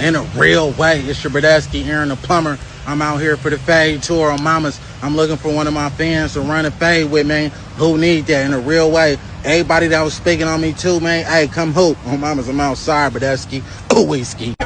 in a real way. It's your Bradesky, Aaron the plumber. I'm out here for the fade tour on Mamas. I'm looking for one of my fans to run a fade with, man. Who need that in a real way? Everybody that was speaking on me too, man. Hey, come hoop on Mamas. I'm outside, Bradesky. Ooh, whiskey.